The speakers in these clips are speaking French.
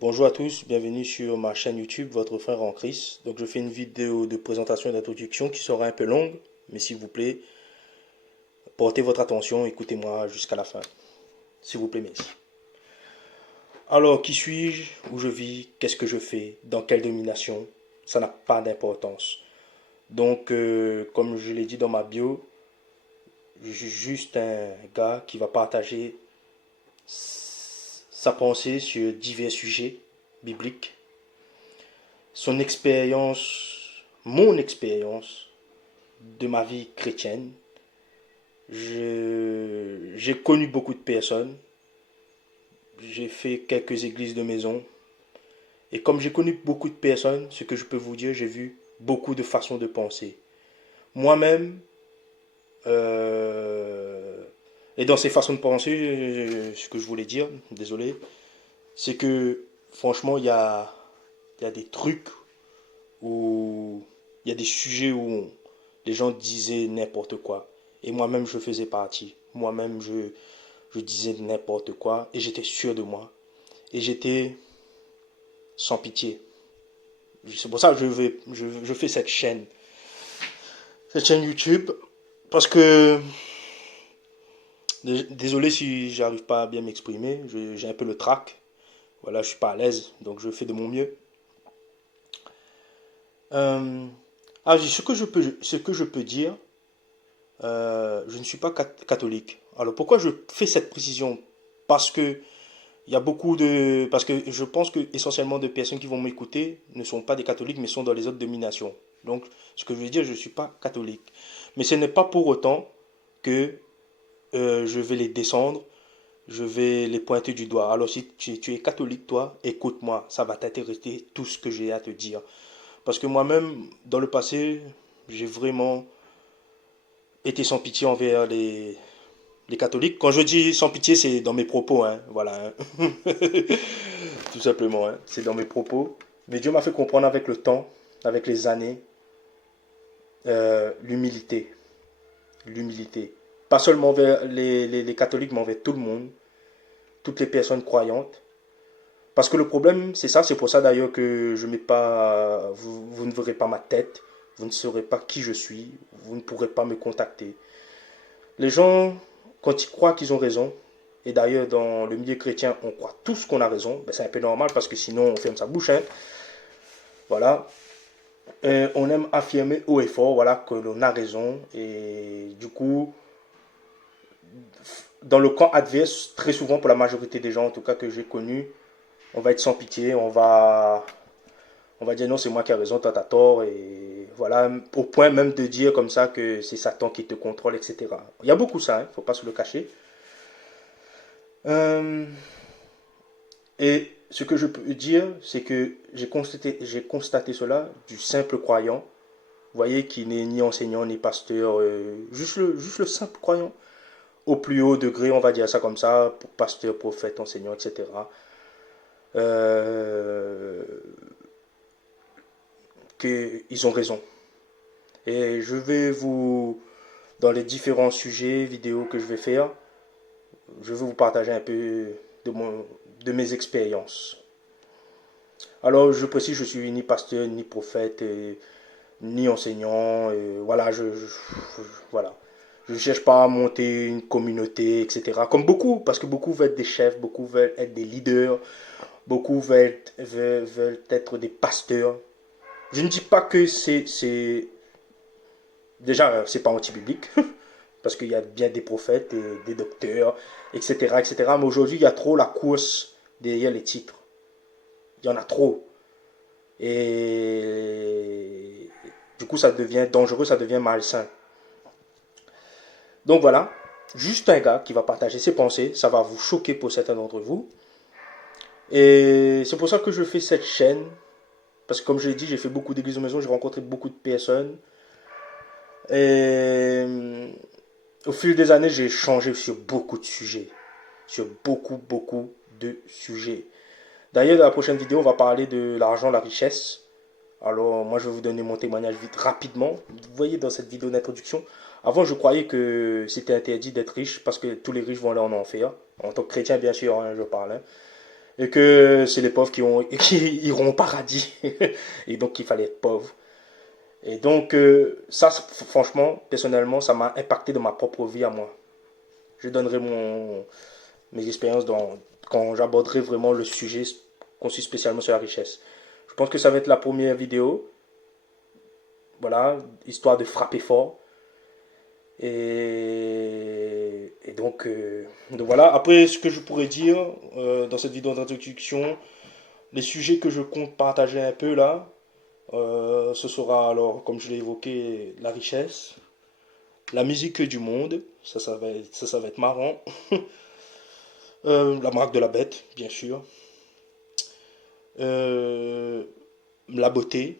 Bonjour à tous, bienvenue sur ma chaîne YouTube, votre frère en Christ. Donc je fais une vidéo de présentation et d'introduction qui sera un peu longue, mais s'il vous plaît, portez votre attention, écoutez-moi jusqu'à la fin. S'il vous plaît, merci. Alors, qui suis-je? Où je vis? Qu'est-ce que je fais? Dans quelle domination? Ça n'a pas d'importance. Donc, comme je l'ai dit dans ma bio, je suis juste un gars qui va partager sa pensée sur divers sujets bibliques, son expérience, mon expérience de ma vie chrétienne. J'ai connu beaucoup de personnes, j'ai fait quelques églises de maison, et comme j'ai connu beaucoup de personnes, ce que je peux vous dire, j'ai vu beaucoup de façons de penser. Moi-même, euh, et dans ces façons de penser, ce que je voulais dire, désolé, c'est que franchement, il y a des trucs où il y a des sujets où les gens disaient n'importe quoi. Et moi-même, je faisais partie. Moi-même, je disais n'importe quoi et j'étais sûr de moi. Et j'étais sans pitié. C'est pour ça que je fais cette chaîne YouTube. Parce que, désolé si j'arrive pas à bien m'exprimer, j'ai un peu le trac. Voilà, je suis pas à l'aise, donc je fais de mon mieux. Euh, ce que je peux dire, je ne suis pas catholique. Alors pourquoi je fais cette précision? Parce que parce que je pense que essentiellement de personnes qui vont m'écouter ne sont pas des catholiques, mais sont dans les autres dominations. Donc, ce que je veux dire, je ne suis pas catholique. Mais ce n'est pas pour autant que je vais les descendre, je vais les pointer du doigt. Alors, si tu es catholique, toi, écoute-moi, ça va t'intéresser tout ce que j'ai à te dire. Parce que moi-même, dans le passé, j'ai vraiment été sans pitié envers les catholiques. Quand je dis sans pitié, c'est dans mes propos, hein, voilà, hein. Tout simplement, hein, c'est dans mes propos. Mais Dieu m'a fait comprendre avec le temps, avec les années, l'humilité. L'humilité. Pas seulement envers les catholiques, mais envers tout le monde, toutes les personnes croyantes. Parce que le problème, c'est ça, c'est pour ça d'ailleurs que je mets pas, vous ne verrez pas ma tête, vous ne saurez pas qui je suis, vous ne pourrez pas me contacter. Les gens, quand ils croient qu'ils ont raison, et d'ailleurs dans le milieu chrétien, on croit tous qu'on a raison, ben c'est un peu normal parce que sinon on ferme sa bouche, hein. Voilà. On aime affirmer haut et fort, voilà, que l'on a raison. Et du coup, dans le camp adverse, très souvent pour la majorité des gens, en tout cas que j'ai connus, on va être sans pitié, on va dire non, c'est moi qui ai raison, toi t'as tort, et voilà, au point même de dire comme ça que c'est Satan qui te contrôle, etc. Il y a beaucoup ça, hein, faut pas se le cacher. Euh, et ce que je peux dire, c'est que j'ai constaté cela du simple croyant, vous voyez, qui n'est ni enseignant ni pasteur, juste le simple croyant. Au plus haut degré, on va dire ça comme ça, pour pasteur, prophète, enseignant, etc. Euh, Qu'ils ont raison. Et je vais vous, dans les différents sujets, vidéos que je vais faire, je vais vous partager un peu de mes expériences. Alors, je précise, je suis ni pasteur, ni prophète, ni enseignant. Voilà, voilà. Je ne cherche pas à monter une communauté, etc. Comme beaucoup, parce que beaucoup veulent être des chefs, beaucoup veulent être des leaders, beaucoup veulent être des pasteurs. Je ne dis pas que déjà, c'est pas anti-biblique, parce qu'il y a bien des prophètes, et des docteurs, etc., etc. Mais aujourd'hui, il y a trop la course derrière les titres. Il y en a trop. Et du coup, ça devient dangereux, ça devient malsain. Donc voilà, juste un gars qui va partager ses pensées, ça va vous choquer pour certains d'entre vous. Et c'est pour ça que je fais cette chaîne, parce que comme je l'ai dit, j'ai fait beaucoup d'églises de maison, j'ai rencontré beaucoup de personnes. Et au fil des années, j'ai changé sur beaucoup de sujets. Sur beaucoup de sujets. D'ailleurs, dans la prochaine vidéo, on va parler de l'argent, la richesse. Alors, moi, je vais vous donner mon témoignage vite, rapidement. Vous voyez dans cette vidéo d'introduction, avant, je croyais que c'était interdit d'être riche parce que tous les riches vont aller en enfer. En tant que chrétien, bien sûr, hein, je parle, hein. et que c'est les pauvres qui iront au paradis. Et donc, il fallait être pauvre. Et donc, ça, franchement, personnellement, ça m'a impacté dans ma propre vie à moi. Je donnerai mes expériences quand j'aborderai vraiment le sujet conçu spécialement sur la richesse. Je pense que ça va être la première vidéo. Voilà, histoire de frapper fort. Et donc voilà, après ce que je pourrais dire dans cette vidéo d'introduction, les sujets que je compte partager un peu là, ce sera alors, comme je l'ai évoqué, la richesse, la musique du monde, ça va être marrant, la marque de la bête, bien sûr, euh, la beauté.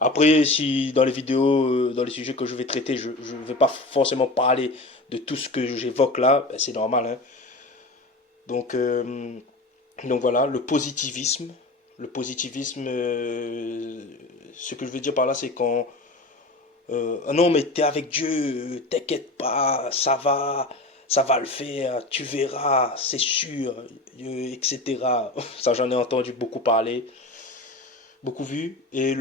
Après, si dans les vidéos, dans les sujets que je vais traiter, je ne vais pas forcément parler de tout ce que j'évoque là, ben, c'est normal, hein. Donc, euh, donc voilà, le positivisme. Le positivisme, ce que je veux dire par là, c'est quand ah non, mais t'es avec Dieu, t'inquiète pas, ça va le faire, tu verras, c'est sûr, etc. Ça, j'en ai entendu beaucoup parler, beaucoup vu, et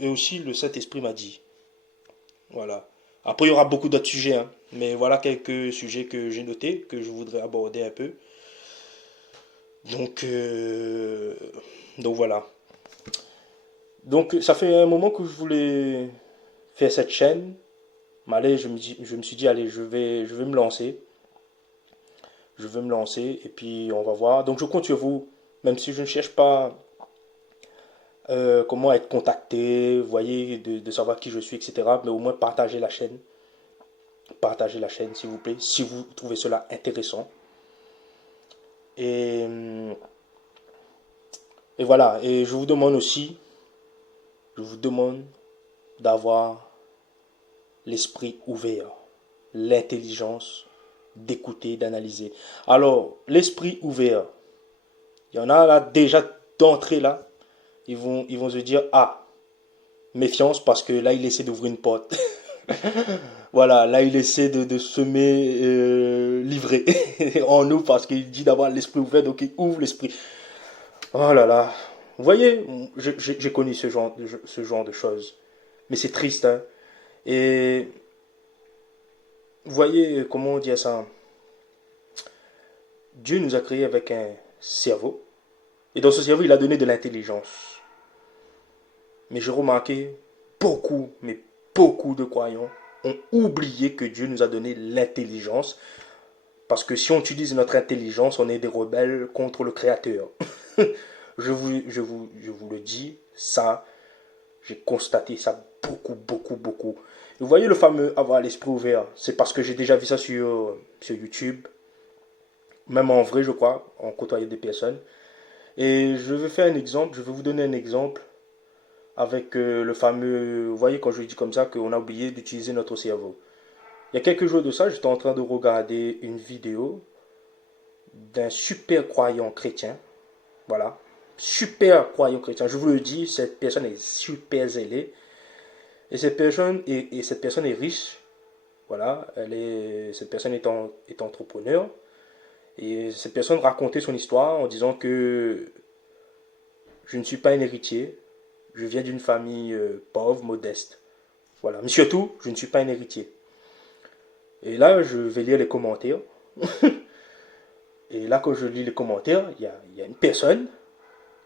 aussi le Saint-Esprit m'a dit. Voilà. Après, il y aura beaucoup d'autres sujets, hein, mais voilà quelques sujets que j'ai notés, que je voudrais aborder un peu. Donc, euh, donc voilà. Donc, ça fait un moment que je voulais faire cette chaîne. Mais allez, je me suis dit, allez, je vais me lancer. Je vais me lancer et puis on va voir. Donc, je compte sur vous, même si je ne cherche pas comment être contacté, vous voyez, de savoir qui je suis, etc. Mais au moins partager la chaîne. Partagez la chaîne, s'il vous plaît, si vous trouvez cela intéressant. Et, et voilà. Et je vous demande d'avoir l'esprit ouvert, l'intelligence d'écouter, d'analyser. Alors, l'esprit ouvert, il y en a là déjà d'entrée là, ils vont se dire, ah, méfiance parce que là il essaie d'ouvrir une porte. Voilà, là il essaie de semer livrer en nous parce qu'il dit d'avoir l'esprit ouvert, donc il ouvre l'esprit. Oh là là, vous voyez, j'ai connu ce genre de choses, mais c'est triste, hein. Et vous voyez, comment on dit ça? Dieu nous a créés avec un cerveau, et dans ce cerveau il a donné de l'intelligence. Mais j'ai remarqué beaucoup, mais beaucoup de croyants ont oublié que Dieu nous a donné l'intelligence. Parce que si on utilise notre intelligence, on est des rebelles contre le Créateur. Je vous le dis, ça, j'ai constaté ça beaucoup, beaucoup, beaucoup. Vous voyez le fameux avoir l'esprit ouvert, c'est parce que j'ai déjà vu ça sur YouTube, même en vrai, je crois, en côtoyant des personnes. Et je vais faire un exemple, je vais vous donner un exemple avec le fameux, vous voyez quand je dis comme ça, qu'on a oublié d'utiliser notre cerveau. Il y a quelques jours de ça, j'étais en train de regarder une vidéo d'un super croyant chrétien. Voilà. Super croyant chrétien. Je vous le dis, cette personne est super zélée. Et cette personne est riche. Voilà. Cette personne est entrepreneur. Et cette personne racontait son histoire en disant que je ne suis pas un héritier. Je viens d'une famille pauvre, modeste. Voilà. Mais surtout, je ne suis pas un héritier. Et là, je vais lire les commentaires. Et là, quand je lis les commentaires, il y a une personne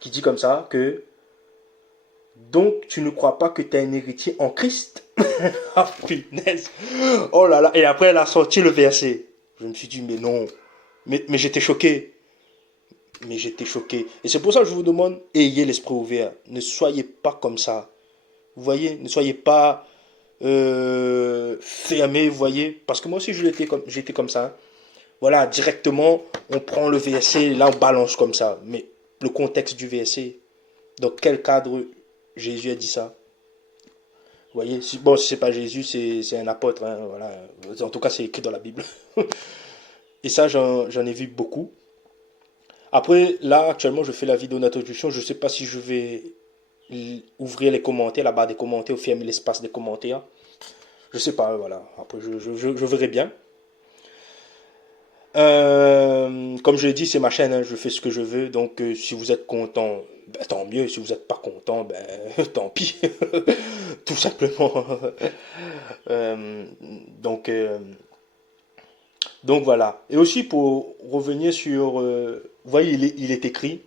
qui dit comme ça que donc tu ne crois pas que tu es un héritier en Christ. Ah punaise. Oh là là. Et après, elle a sorti le verset. Je me suis dit, mais non. Mais j'étais choqué. Mais j'étais choqué. Et c'est pour ça que je vous demande, ayez l'esprit ouvert. Ne soyez pas comme ça. Vous voyez, ne soyez pas fermé, vous voyez. Parce que moi aussi, j'étais comme ça. Voilà, directement, on prend le verset, là, on balance comme ça. Mais le contexte du verset, dans quel cadre Jésus a dit ça? Vous voyez, bon, si c'est pas Jésus, c'est un apôtre, hein, voilà. En tout cas, c'est écrit dans la Bible. Et ça, j'en ai vu beaucoup. Après, là, actuellement, je fais la vidéo d'introduction. Je ne sais pas si je vais ouvrir les commentaires, la barre des commentaires, ou fermer l'espace des commentaires. Je sais pas, voilà. Après, je verrai bien. Comme je l'ai dit, c'est ma chaîne, hein, je fais ce que je veux. Donc, si vous êtes content, ben, tant mieux. Si vous n'êtes pas content, ben, tant pis. Tout simplement. Euh, donc, euh, donc voilà. Et aussi pour revenir sur, vous voyez, il est écrit.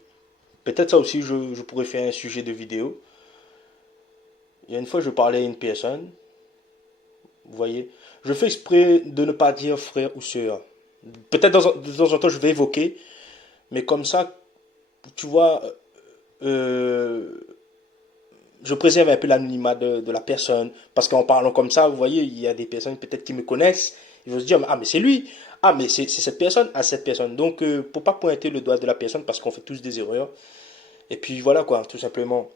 Peut-être ça aussi, je pourrais faire un sujet de vidéo. Il y a une fois, je parlais à une personne. Vous voyez, je fais exprès de ne pas dire frère ou sœur. Peut-être de temps en temps, je vais évoquer, mais comme ça, tu vois, euh, je préserve un peu l'anonymat de la personne. Parce qu'en parlant comme ça, vous voyez, il y a des personnes peut-être qui me connaissent. Ils vont se dire, ah, mais c'est lui. Ah, mais c'est cette personne. Ah, cette personne. Donc, pour pas pointer le doigt de la personne, parce qu'on fait tous des erreurs. Et puis voilà, quoi, tout simplement.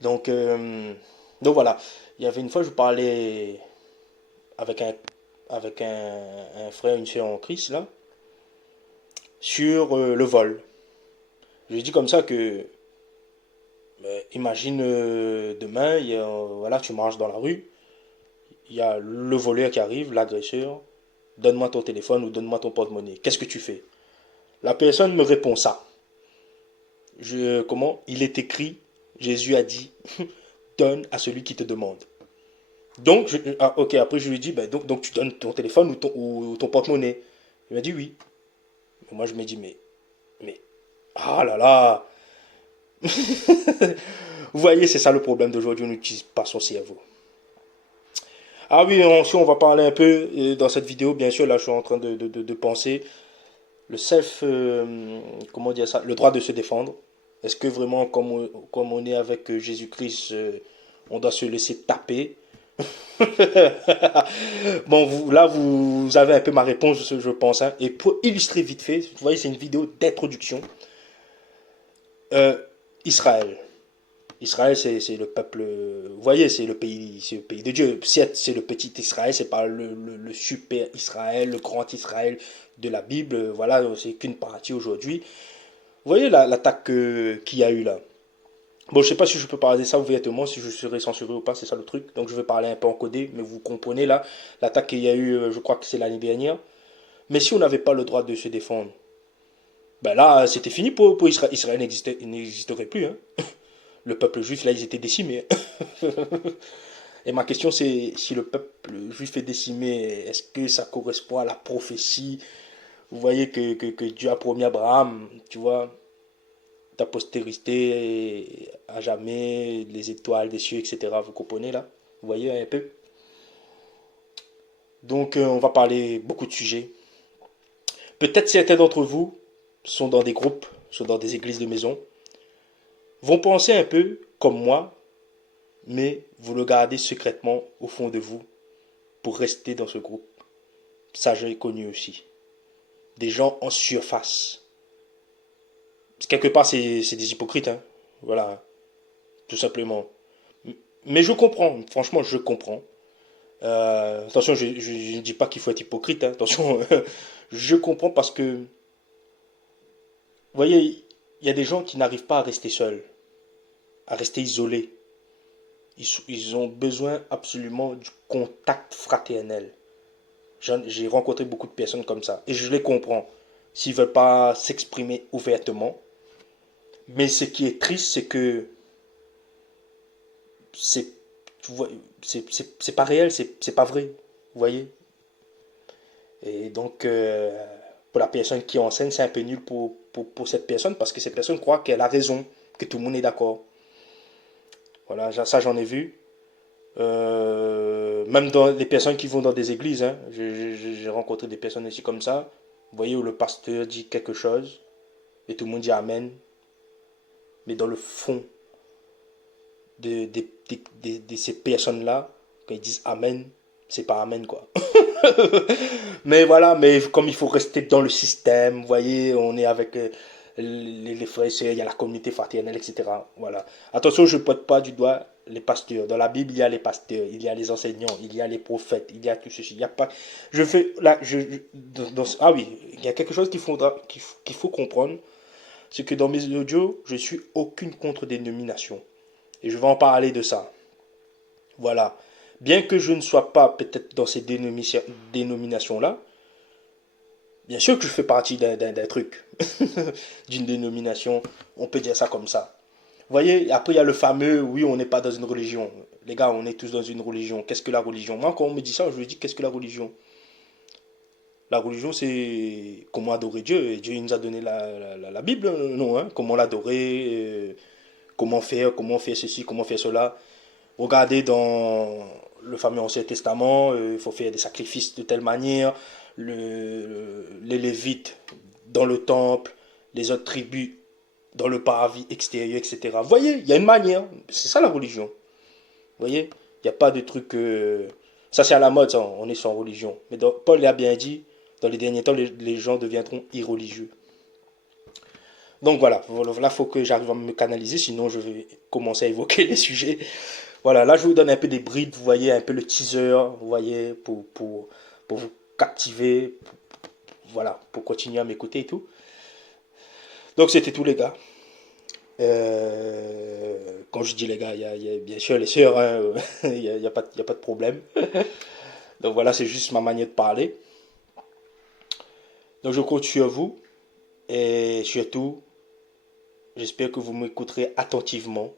Donc, euh, donc voilà. Il y avait une fois, je parlais avec un frère, une soeur en Christ, là, sur le vol. Je lui ai dit comme ça que, imagine demain, voilà, tu marches dans la rue, il y a le voleur qui arrive, l'agresseur, donne-moi ton téléphone ou donne-moi ton porte-monnaie. Qu'est-ce que tu fais? La personne me répond ça. Comment? Il est écrit, Jésus a dit, donne à celui qui te demande. Donc, ok, après je lui ai dit, ben, donc tu donnes ton téléphone ou ton porte-monnaie. Il m'a dit oui. Et moi je me dis, mais, ah là là, vous voyez, c'est ça le problème d'aujourd'hui, on n'utilise pas son cerveau. Ah oui, ensuite on va parler un peu dans cette vidéo, bien sûr, là je suis en train de penser, le self, comment dire ça, le droit de se défendre. Est-ce que vraiment, comme on est avec Jésus-Christ, on doit se laisser taper? Bon, là, vous avez un peu ma réponse, je pense, hein. Et pour illustrer vite fait, vous voyez, c'est une vidéo d'introduction. Euh, Israël. Israël, c'est le peuple. Vous voyez, c'est le pays de Dieu. Certes, c'est le petit Israël, c'est pas le super Israël, le grand Israël de la Bible. Voilà, c'est qu'une partie aujourd'hui. Vous voyez l'attaque qu'il y a eu là. Bon, je sais pas si je peux parler de ça ouvertement, si je serai censuré ou pas, c'est ça le truc. Donc je vais parler un peu en codé, mais vous comprenez là, l'attaque qu'il y a eu, je crois que c'est l'année dernière. Mais si on n'avait pas le droit de se défendre, ben là, c'était fini pour Israël. Israël n'existerait plus, hein. Le peuple juif, là, ils étaient décimés. Et ma question, c'est si le peuple juif est décimé, est-ce que ça correspond à la prophétie? Vous voyez que Dieu a promis à Abraham, tu vois, ta postérité à jamais, les étoiles des cieux, etc. Vous comprenez là? Vous voyez un peu? Donc, on va parler beaucoup de sujets. Peut-être certains d'entre vous sont dans des groupes, sont dans des églises de maison, vont penser un peu comme moi, mais vous le gardez secrètement au fond de vous pour rester dans ce groupe. Ça, j'ai connu aussi. Des gens en surface. Quelque part, c'est des hypocrites, hein. Voilà, tout simplement. Mais je comprends, franchement, je comprends. Attention, je ne dis pas qu'il faut être hypocrite, hein. Attention, je comprends parce que, vous voyez, il y a des gens qui n'arrivent pas à rester seuls, à rester isolés. Ils ont besoin absolument du contact fraternel. J'ai rencontré beaucoup de personnes comme ça. Et je les comprends. S'ils ne veulent pas s'exprimer ouvertement. Mais ce qui est triste, c'est que c'est c'est pas réel, c'est pas vrai. Vous voyez? Et donc, pour la personne qui enseigne, c'est un peu nul pour cette personne parce que cette personne croit qu'elle a raison, que tout le monde est d'accord. Voilà, ça j'en ai vu. Même dans les personnes qui vont dans des églises, hein, j'ai rencontré des personnes aussi comme ça. Vous voyez, où le pasteur dit quelque chose et tout le monde dit Amen. Mais dans le fond de ces personnes-là, quand ils disent Amen, c'est pas Amen quoi. Mais voilà, mais comme il faut rester dans le système, vous voyez, on est avec les frères et sœurs, il y a la communauté fraternelle, etc. Voilà. Attention, je ne pointe pas du doigt les pasteurs. Dans la Bible, il y a les pasteurs, il y a les enseignants, il y a les prophètes, il y a tout ceci. Il y a pas. Je fais là, ah oui, il y a quelque chose qu'il faut comprendre, c'est que dans mes audios, je suis aucune contre-dénomination. Et je vais en parler de ça. Voilà. Bien que je ne sois pas peut-être dans ces dénominations-là, Bien sûr que je fais partie d'un truc, d'une dénomination, on peut dire ça comme ça. Vous voyez, après il y a le fameux, oui, on n'est pas dans une religion. Les gars, on est tous dans une religion. Qu'est-ce que la religion? Moi, quand on me dit ça, je me dis, qu'est-ce que la religion? La religion, c'est comment adorer Dieu. Et Dieu il nous a donné la Bible, non, hein? Comment l'adorer, comment faire ceci, comment faire cela. Regardez dans le fameux Ancien Testament, il faut faire des sacrifices de telle manière. Les Lévites dans le temple, les autres tribus dans le paradis extérieur, etc. Vous voyez, il y a une manière. C'est ça la religion. Vous voyez, il n'y a pas de truc. Ça, c'est à la mode, ça, on est sans religion. Mais Paul l'a bien dit, dans les derniers temps, les gens deviendront irreligieux. Donc voilà, là, il faut que j'arrive à me canaliser, sinon je vais commencer à évoquer les sujets. Voilà, là, je vous donne un peu des brides, vous voyez, un peu le teaser, vous voyez, pour vous captiver, voilà, pour continuer à m'écouter et tout. Donc c'était tout, les gars. Quand je dis les gars, il y a bien sûr les sœurs, hein, y a pas de problème. Donc voilà, c'est juste ma manière de parler. Donc je compte sur vous et surtout, j'espère que vous m'écouterez attentivement.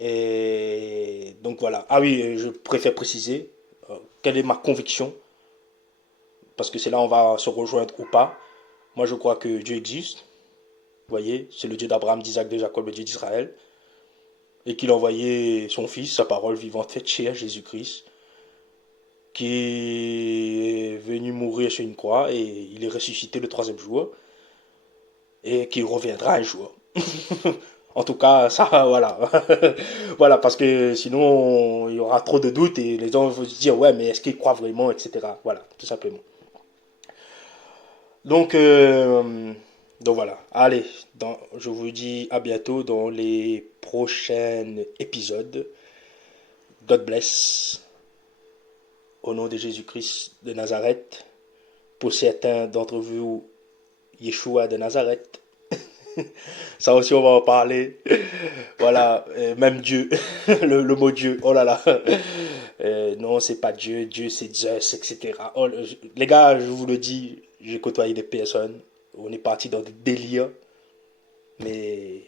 Et donc voilà. Ah oui, je préfère préciser quelle est ma conviction, parce que c'est là où on va se rejoindre ou pas. Moi, je crois que Dieu existe. Vous voyez, c'est le Dieu d'Abraham, d'Isaac, de Jacob, le Dieu d'Israël. Et qu'il a envoyé son Fils, sa parole vivante, faite chair, Jésus-Christ, qui est venu mourir sur une croix et il est ressuscité le troisième jour et qu'il reviendra un jour. En tout cas, ça, voilà. Voilà, parce que sinon, il y aura trop de doutes et les gens vont se dire, ouais, mais est-ce qu'ils croient vraiment, etc. Voilà, tout simplement. Donc, voilà. Allez, je vous dis à bientôt dans les prochains épisodes. God bless. Au nom de Jésus-Christ de Nazareth. Pour certains d'entre vous, Yeshua de Nazareth. Ça aussi, on va en parler. Voilà, même Dieu, le mot Dieu, oh là là. Non, c'est pas Dieu, Dieu c'est Zeus, etc. Oh, les gars, je vous le dis, j'ai côtoyé des personnes, on est parti dans des délires, mais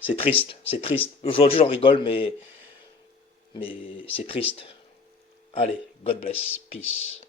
c'est triste, c'est triste. Aujourd'hui, j'en rigole, mais c'est triste. Allez, God bless, peace.